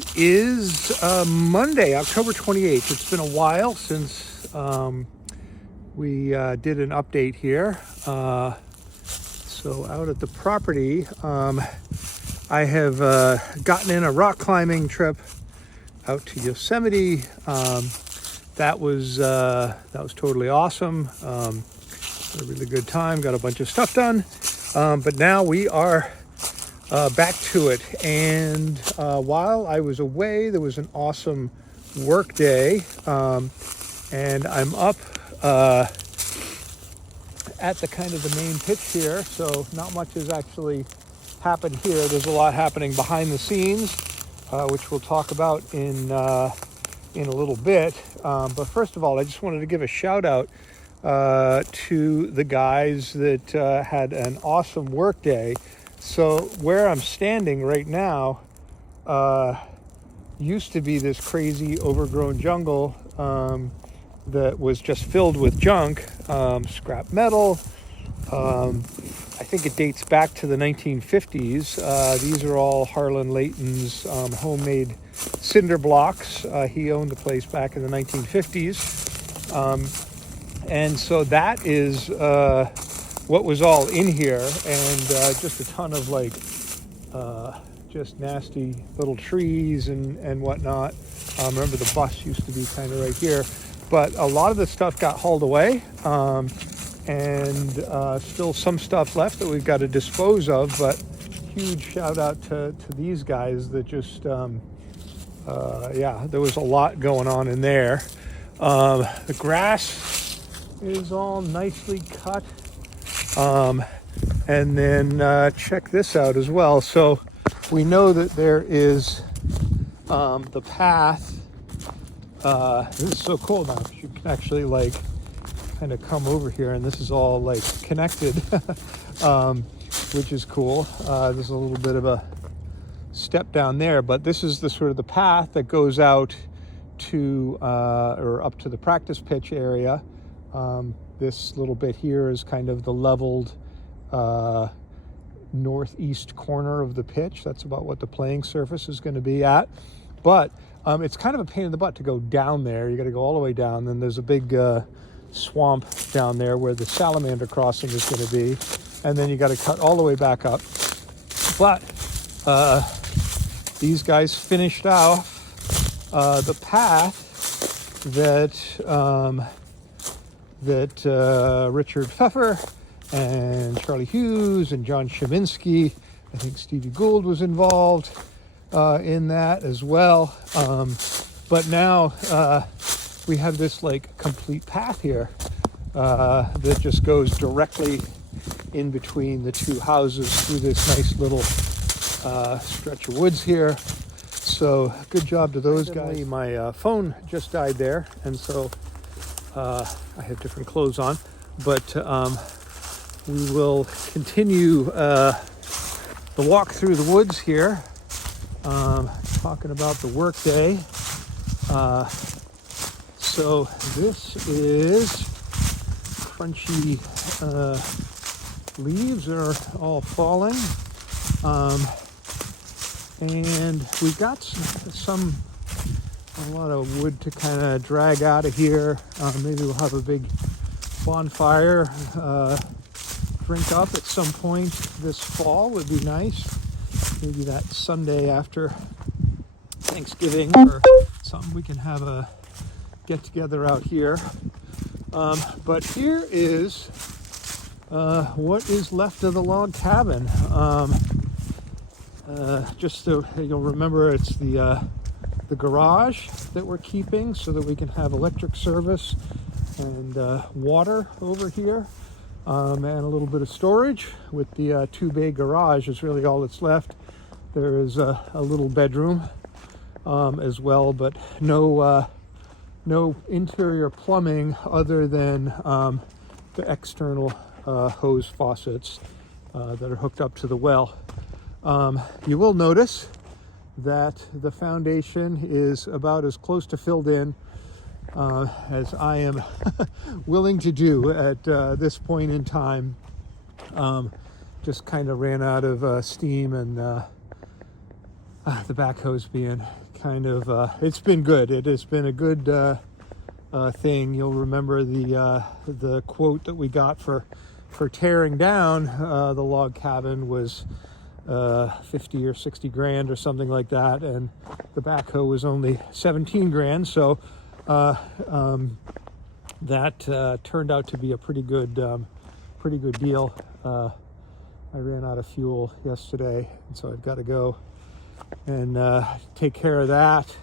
It is Monday, October 28th. It's been a while since we did an update here. So out at the property, I have gotten in a rock climbing trip out to Yosemite. That was totally awesome. Had a really good time. Got a bunch of stuff done. But now we are back to it. And while I was away, there was an awesome Workday, and I'm up at the kind of the main pitch here. So not much has actually happened here. There's a lot happening behind the scenes, which we'll talk about in a little bit. But first of all, I just wanted to give a shout out to the guys that had an awesome Workday. So where I'm standing right now used to be this crazy overgrown jungle that was just filled with junk, scrap metal. I think it dates back to the 1950s. These are all Harlan Layton's homemade cinder blocks. He owned the place back in the 1950s. And so that is what was all in here, and just a ton of just nasty little trees and whatnot. Remember the bus used to be kind of right here, but a lot of the stuff got hauled away, and still some stuff left that we've got to dispose of. But huge shout out to these guys that just there was a lot going on in there. The grass is all nicely cut. And then check this out as well. So we know that there is the path. This is so cool now, because you can actually kind of come over here, and this is all connected, which is cool. There's a little bit of a step down there, but this is the sort of the path that goes out to or up to the practice pitch area. This little bit here is kind of the leveled northeast corner of the pitch. That's about what the playing surface is going to be at. But it's kind of a pain in the butt to go down there. You got to go all the way down. Then there's a big swamp down there where the salamander crossing is going to be. And then you got to cut all the way back up. But these guys finished off the path that Richard Pfeffer and Charlie Hughes and John Sheminsky, I think Stevie Gould was involved in that as well. But now we have this complete path here that just goes directly in between the two houses through this nice little stretch of woods here. So good job to those guys. My phone just died there, and so I have different clothes on, but we will continue the walk through the woods here, talking about the Workday. So this is crunchy leaves are all falling, and we got a lot of wood to kind of drag out of here. Maybe we'll have a big bonfire, drink up at some point this fall would be nice. Maybe that Sunday after Thanksgiving or something, we can have a get together out here. But here is what is left of the log cabin. Just so you'll remember, it's the garage that we're keeping so that we can have electric service and water over here, and a little bit of storage. With the two bay garage is really all that's left. There is a little bedroom as well, but no interior plumbing other than the external hose faucets that are hooked up to the well. You will notice that the foundation is about as close to filled in as I am willing to do at this point in time. Just kind of ran out of steam, and the backhoe's being kind of it's been good. It has been a good thing. You'll remember the quote that we got for tearing down the log cabin was 50 or 60 grand or something like that, and the backhoe was only 17 grand. So that turned out to be a pretty good deal. I ran out of fuel yesterday, and so I've got to go and take care of that.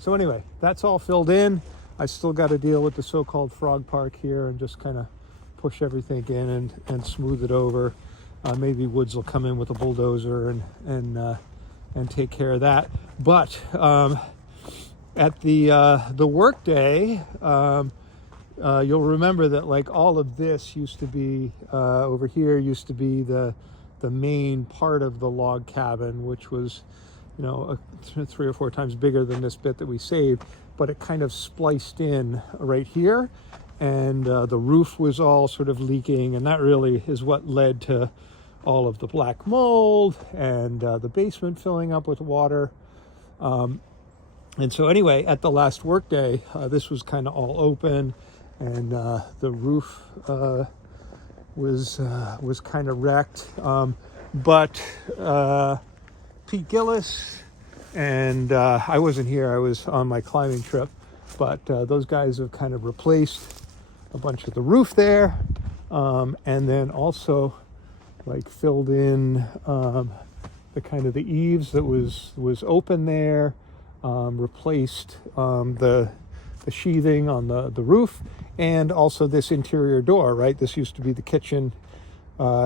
So anyway, that's all filled in. I still got to deal with the so-called frog park here and just kind of push everything in and smooth it over. Maybe Woods will come in with a bulldozer and take care of that. But at the Workday, you'll remember that like all of this used to be over here used to be the main part of the log cabin, which was 3 or 4 times bigger than this bit that we saved, but it kind of spliced in right here, and the roof was all sort of leaking, and that really is what led to all of the black mold and the basement filling up with water. And so anyway, at the last Workday, this was kind of all open, and the roof was kind of wrecked, but Pete Gillis and I wasn't here, I was on my climbing trip, but those guys have kind of replaced a bunch of the roof there, and then also like filled in the kind of the eaves that was open there, replaced the sheathing on the roof, and also this interior door, right? This used to be the kitchen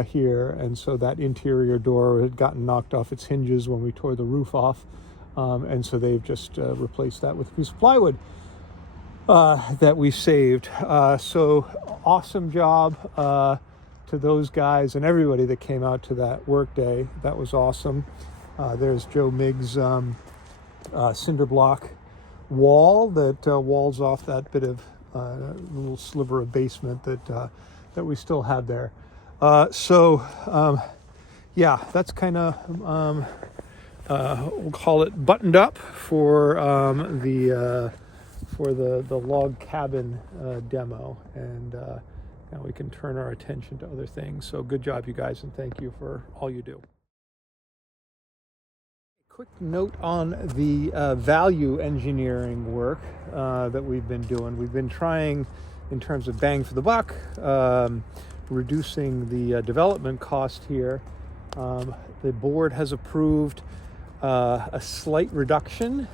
here, and so that interior door had gotten knocked off its hinges when we tore the roof off, and so they've just replaced that with a piece of plywood that we saved. So awesome job to those guys and everybody that came out to that Workday. That was awesome. There's Joe Miggs' cinder block wall that walls off that bit of little sliver of basement that we still have there. Yeah, that's kind of we'll call it buttoned up for the log cabin demo, and now we can turn our attention to other things. So good job, you guys, and thank you for all you do. Quick note on the value engineering work that we've been doing. We've been trying, in terms of bang for the buck, reducing the development cost here The board has approved a slight reduction.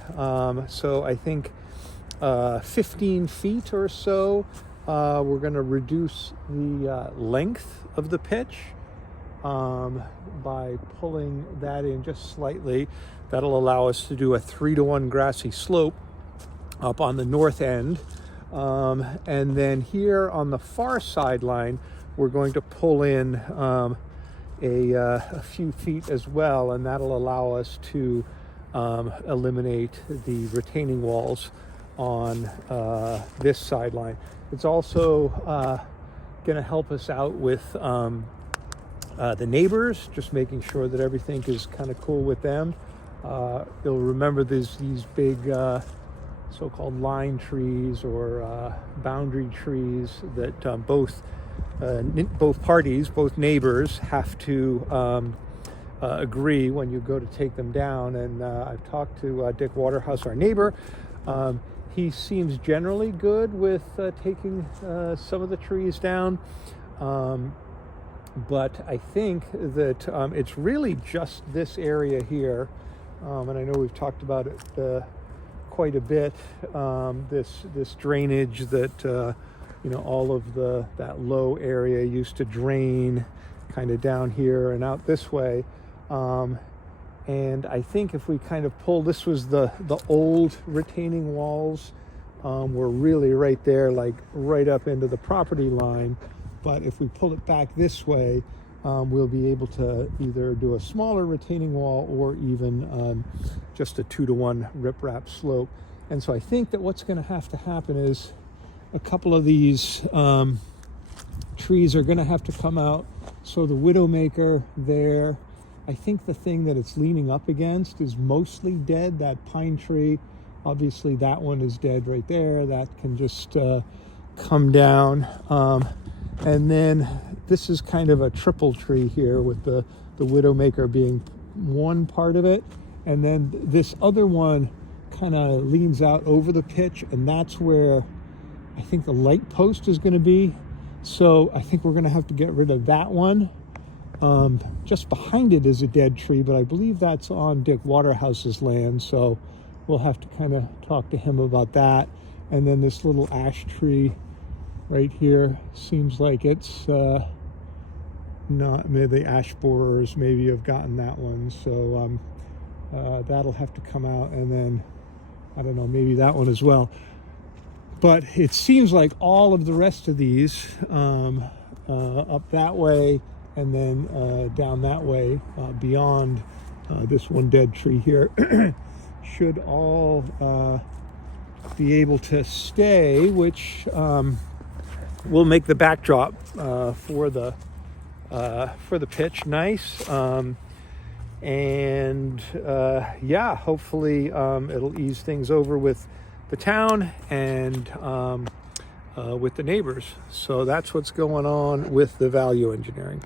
So I think 15 feet or so. We're going to reduce the length of the pitch by pulling that in just slightly. That'll allow us to do a 3-to-1 grassy slope up on the north end. And then here on the far sideline, we're going to pull in a few feet as well, and that'll allow us to eliminate the retaining walls on this sideline. It's also going to help us out with the neighbors, just making sure that everything is kind of cool with them. You'll remember these big so-called line trees or boundary trees that both parties, both neighbors, have to agree when you go to take them down. And I've talked to Dick Waterhouse, our neighbor. He seems generally good with taking some of the trees down. But I think that it's really just this area here. And I know we've talked about it quite a bit. This drainage that all of that low area used to drain kind of down here and out this way. And I think if we kind of pull, this was the old retaining walls were really right there, like right up into the property line. But if we pull it back this way, we'll be able to either do a smaller retaining wall or even just a 2-to-1 riprap slope. And so I think that what's going to have to happen is a couple of these trees are going to have to come out. So the widowmaker there, I think the thing that it's leaning up against is mostly dead. That pine tree, obviously that one is dead right there. That can just come down. And then this is kind of a triple tree here with the widowmaker being one part of it. And then this other one kind of leans out over the pitch, and that's where I think the light post is going to be. So I think we're going to have to get rid of that one. Just behind it is a dead tree, but I believe that's on Dick Waterhouse's land. So we'll have to kind of talk to him about that. And then this little ash tree right here seems like it's not, maybe the ash borers maybe have gotten that one. So that'll have to come out, and then I don't know, maybe that one as well. But it seems like all of the rest of these up that way and then down that way beyond this one dead tree here should all be able to stay, which will make the backdrop for the pitch nice. Yeah, hopefully it'll ease things over with the town and with the neighbors. So that's what's going on with the value engineering.